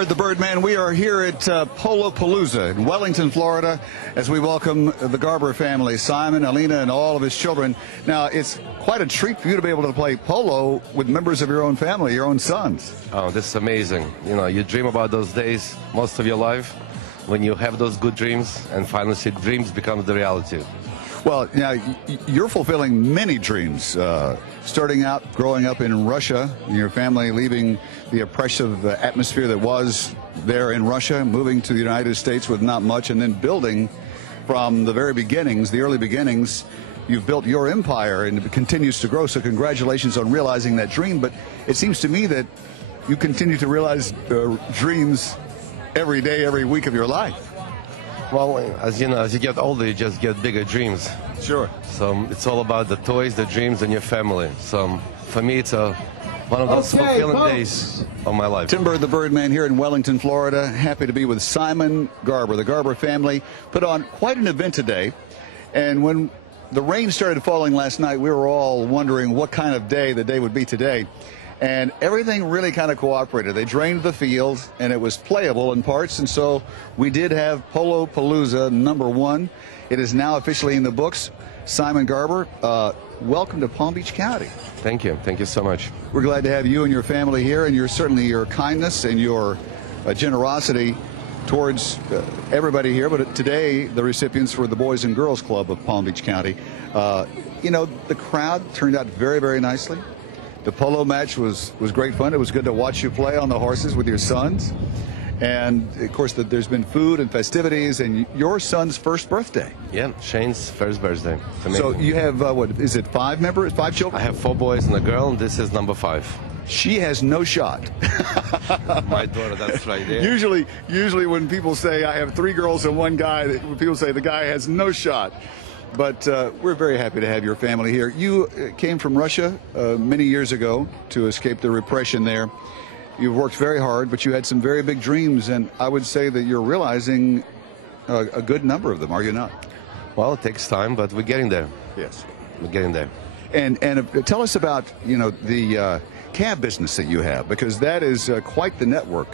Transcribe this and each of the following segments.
Bird, the Birdman. We are here at PoloPalooza in Wellington, Florida, as we welcome the Garber family, Simon, Alina, and all of his children. Now, it's quite a treat for you to be able to play polo with members of your own family, your own sons. Oh, this is amazing. You know, you dream about those days most of your life when you have those good dreams and finally see dreams become the reality. Well, now, you're fulfilling many dreams. Starting out, growing up in Russia, your family leaving the oppressive atmosphere that was there in Russia, moving to the United States with not much, and then building from the very beginnings, the early beginnings. You've built your empire, and it continues to grow, so congratulations on realizing that dream. But it seems to me that you continue to realize dreams every day, every week of your life. Well, as you know, as you get older, you just get bigger dreams. Sure. So it's all about the toys, the dreams, and your family. So for me, it's one of those fulfilling days of my life. Tim Bird, the Birdman, here in Wellington, Florida. Happy to be with Simon Garber. The Garber family put on quite an event today. And when the rain started falling last night, we were all wondering what kind of day the day would be today. And everything really kind of cooperated. They drained the field, and it was playable in parts. And so we did have PoloPalooza #1. It is now officially in the books. Simon Garber, welcome to Palm Beach County. Thank you. Thank you so much. We're glad to have you and your family here, and certainly your kindness and your generosity towards everybody here. But today, the recipients were the Boys and Girls Club of Palm Beach County. You know, the crowd turned out very, very nicely. The polo match was great fun. It was good to watch you play on the horses with your sons. And, of course, there's been food and festivities, and your son's first birthday. Yeah, Shane's first birthday. So you have, what, is it 5 members, 5 children? I have 4 boys and a girl, and this is number 5. She has no shot. My daughter, that's right there. Usually when people say I have 3 girls and 1 guy, people say the guy has no shot. But we're very happy to have your family here. You came from Russia many years ago to escape the repression there. You've worked very hard, but you had some very big dreams, and I would say that you're realizing a good number of them, are you not? Well, it takes time, but we're getting there. Yes. We're getting there. And tell us about, you know, the cab business that you have, because that is quite the network.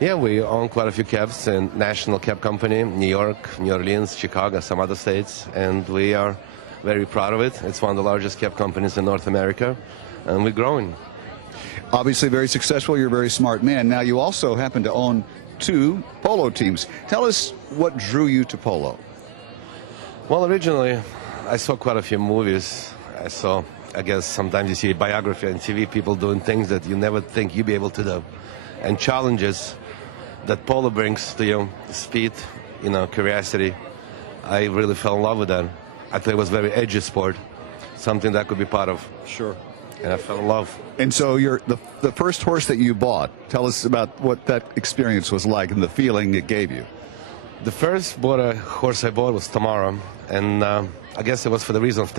Yeah, we own quite a few cabs in National Cab Company, New York, New Orleans, Chicago, some other states, and we are very proud of it. It's one of the largest cab companies in North America, and we're growing. Obviously very successful. You're a very smart man. Now, you also happen to own 2 polo teams. Tell us what drew you to polo. Well, originally, I saw quite a few movies. I guess sometimes you see biography on TV, people doing things that you never think you'd be able to do, and challenges that polo brings to you, speed, you know, curiosity. I really fell in love with that. I thought it was a very edgy sport, something that I could be part of. Sure. And I fell in love. And so the first horse that you bought, tell us about what that experience was like and the feeling it gave you. The first horse I bought was Tamara, and I guess it was for the reason of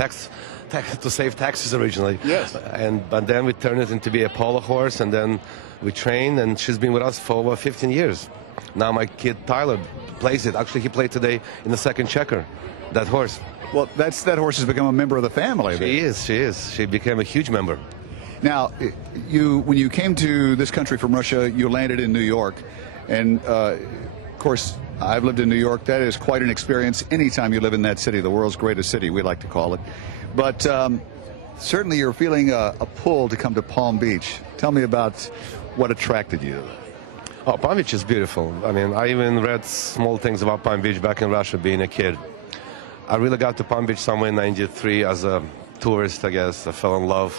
to save taxes originally. Yes. But then we turned it into be a polo horse, and then we trained, and she's been with us for over 15 years. Now my kid Tyler plays it. Actually, he played today in the second checker, that horse. Well, that horse has become a member of the family. She is. She became a huge member. Now, when you came to this country from Russia, you landed in New York. And, of course, I've lived in New York. That is quite an experience anytime you live in that city, the world's greatest city, we like to call it. But certainly you're feeling a pull to come to Palm Beach. Tell me about what attracted you. Oh, Palm Beach is beautiful. I mean, I even read small things about Palm Beach back in Russia being a kid. I really got to Palm Beach somewhere in '93 as a tourist, I guess. I fell in love.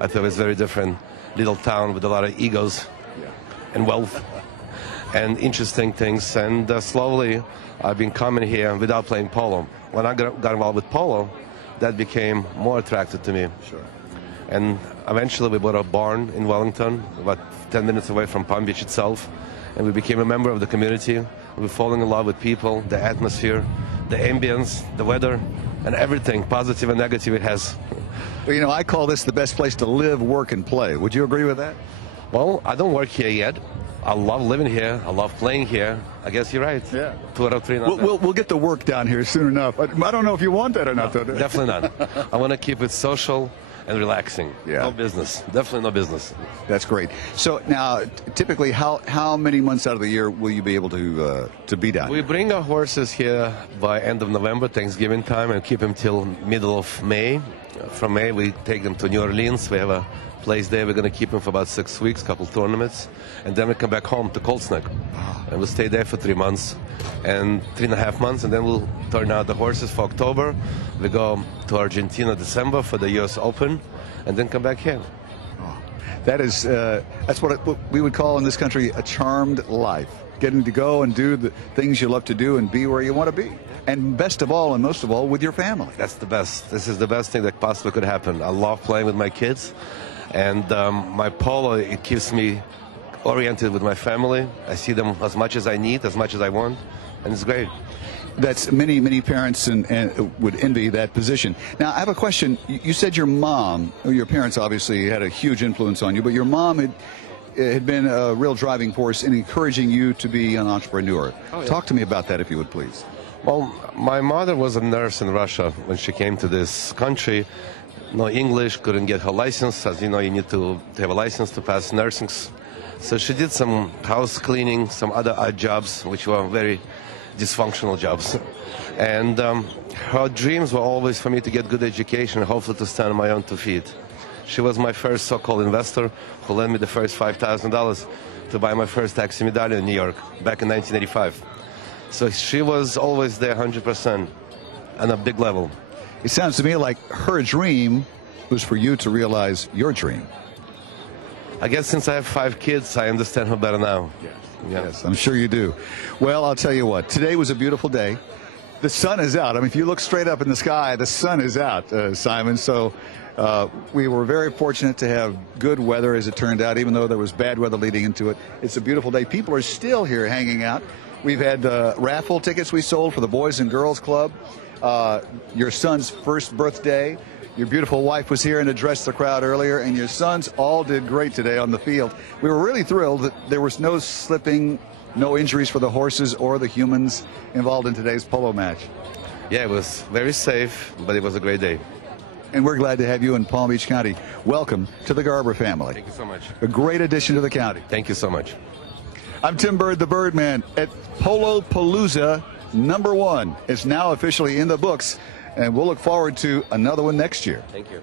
I thought it was a very different little town with a lot of egos and wealth and interesting things. And slowly, I've been coming here without playing polo. When I got involved with polo, that became more attractive to me. Sure. And eventually we bought a barn in Wellington, about 10 minutes away from Palm Beach itself, and we became a member of the community. We're falling in love with people, the atmosphere, the ambience, the weather, and everything, positive and negative it has. Well, you know, I call this the best place to live, work, and play. Would you agree with that? Well, I don't work here yet. I love living here. I love playing here. I guess you're right. Yeah. 2 out of 3. We'll get to work down here soon enough. I don't know if you want that or not, though. Definitely not. I want to keep it social and relaxing. Yeah. No business. Definitely no business. That's great. So now, typically, how many months out of the year will you be able to be down? We bring our horses here by end of November, Thanksgiving time, and keep them till middle of May. From May, we take them to New Orleans. We have a place there. We're going to keep them for about 6 weeks, couple tournaments, and then we come back home to Colts Neck, and we'll stay there for 3 months and 3.5 months, and then we'll turn out the horses for October. We go to Argentina December for the U.S. Open, and then come back here. That is, that's what we would call in this country a charmed life. Getting to go and do the things you love to do and be where you want to be. And best of all, and most of all, with your family. That's the best. This is the best thing that possibly could happen. I love playing with my kids. And my polo, it keeps me oriented with my family. I see them as much as I need, as much as I want. And it's great. That's many parents and would envy that position. Now, I have a question. You said your mom, or your parents obviously had a huge influence on you, but your mom had been a real driving force in encouraging you to be an entrepreneur. Oh, yeah. Talk to me about that, if you would, please. Well, my mother was a nurse in Russia when she came to this country. No English, couldn't get her license. As you know, you need to have a license to pass nursing. So she did some house cleaning, some other odd jobs, which were very dysfunctional jobs. And her dreams were always for me to get good education, hopefully to stand on my own 2 feet. She was my first so-called investor who lent me the first $5,000 to buy my first taxi medallion in New York back in 1985. So she was always there 100% on a big level. It sounds to me like her dream was for you to realize your dream. I guess since I have 5 kids, I understand her better now. Yes. Yeah. Yes, I'm sure you do. Well, I'll tell you what, today was a beautiful day. The sun is out. I mean, if you look straight up in the sky, the sun is out, Simon. So we were very fortunate to have good weather, as it turned out, even though there was bad weather leading into it. It's a beautiful day. People are still here hanging out. We've had raffle tickets we sold for the Boys and Girls Club. Your son's first birthday. Your beautiful wife was here and addressed the crowd earlier, and your sons all did great today on the field. We were really thrilled that there was no slipping, no injuries for the horses or the humans involved in today's polo match. Yeah, it was very safe, but it was a great day. And we're glad to have you in Palm Beach County. Welcome to the Garber family. Thank you so much. A great addition to the county. Thank you so much. I'm Tim Bird, the Birdman, at PoloPalooza #1. It's now officially in the books, and we'll look forward to another one next year. Thank you.